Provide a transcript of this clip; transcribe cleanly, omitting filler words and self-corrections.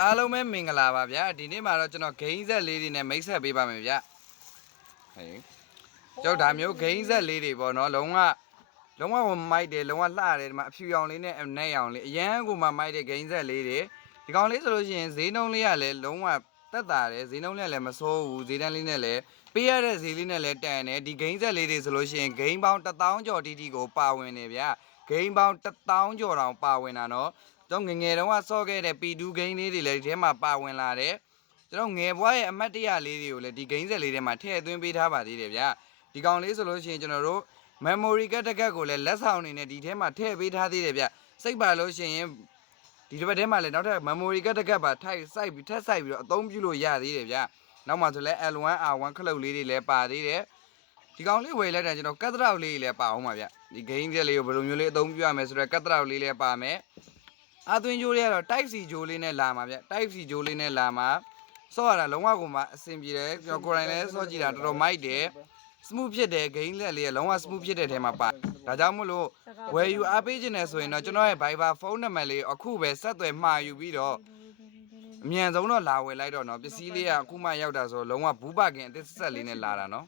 အားလုံးပဲမင်္ဂလာပါဗျာဒီနေ့မှာတော့ကျွန်တော်ဂိမ်းဆက်လေးတွေနဲ့မိတ်ဆက်ပေးပါမယ်ဗျာဟေးကျောက်ဒါမျိုးဂိမ်းဆက်လေးတွေပေါ့နော်လုံးဝကိုမိုက်တယ်လုံးဝလှတယ်ဒီမှာအဖြူရောင်လေးနဲ့အနက်ရောင်လေးအရန်ကိုမှမိုက်တဲ့ဂိမ်းဆက်လေးတွေဒီကောင်လေးဆိုလို့ရှိရင်ဈေးနှုန်းလေးကလည်းလုံးဝတက်တာတယ်ဈေးနှုန်းလေးကလည်းမစိုးဘူးဈေးတန်းလေးနဲ့လည်းပေးရတဲ့ဈေးလေးနဲ့လည်းတန်တယ်ဒီဂိမ်းဆက်လေးတွေဆိုလို့ရှိရင်ဂိမ်းပေါင်း1000ကျော်တီတီကိုပါဝင်နေဗျာဂိမ်းပေါင်း1000ကျော်တောင်ပါဝင်တာနော်တော့ငငယ်တုန်းကစော့ခဲ့တဲ့ P2 ဂိမ်းလေးတွေလည်းဒီထဲမှာပါဝင်လာတယ်ကျွန်တော်ငယ်ဘွားရဲ့အမတ်တရလေးတွေကိုလည်းဒီဂိမ်းဆက်လေးထဲမှာထည့်သွင်းပေးထားပါသေးတယ်ဗျာဒီကောင်လေးဆိုလို့ရှိရင်ကျွန်တော်တို့ memory card တစ်ကတ်ကိုလည်းလက်ဆောင်အနေနဲ့ဒီထဲမှာထည့်ပေးထားသေးတယ်ဗျစိတ်ပါလို့ရှိရင်ဒီတစ်ပတ်ထဲမှာလည်းနောက်ထပ် memory card တစ်ကတ်ပါထပ်စိုက်ပြီးတော့အသုံးပြုလို့ရသေးတယ်ဗျနောက်မှဆိုလဲ L1 R1 ခလုတ်လေးတွေလည်းပါသေးတယ်ဒီကောင်လေးဝယ်လိုက်တာကျွန်တော်ကတ်တရောက်လေးလည်းပါအောင်ပါဗျဒီဂိမ်းဆက်လေးကိုဘယ်လိုမျိုးလေးအသုံးပြုရမယ်ဆိုတော့ကတ်တရောက်လေးလည်းပါမယ်အသွင်းကြိုးလေးကတော့ type C ကြိုးလေးနဲ့လာမှာဗျ type C ကြိုးလေးနဲ့လာမှာစော့ရတာလုံးဝကိုမှအဆင်ပြေတယ်ကျွန်တော်ကိုယ်တိုင်လည်းစော့ကြည့်တာတော်တော်မိုက်တယ် smooth ဖြစ်တယ်ဂိမ်းလက်လေးကလုံးဝ smooth ဖြစ်တဲ့ထဲမှာပါဒါကြောင့်မို့လို့ဝယ်ယူအားပေးခြင်းနဲ့ဆိုရင်တော့ကျွန်တော်ရဲ့ Viber ဖုန်းနံပါတ်လေးအခုပဲဆက်သွယ်မှာယူပြီးတော့အမြန်ဆုံးတော့လာဝယ်လိုက်တော့နော်ပစ္စည်းလေးကအခုမှရောက်တာဆိုလုံးဝဘူးပါခင်အသစ်ဆက်လေးနဲ့လာတာနော်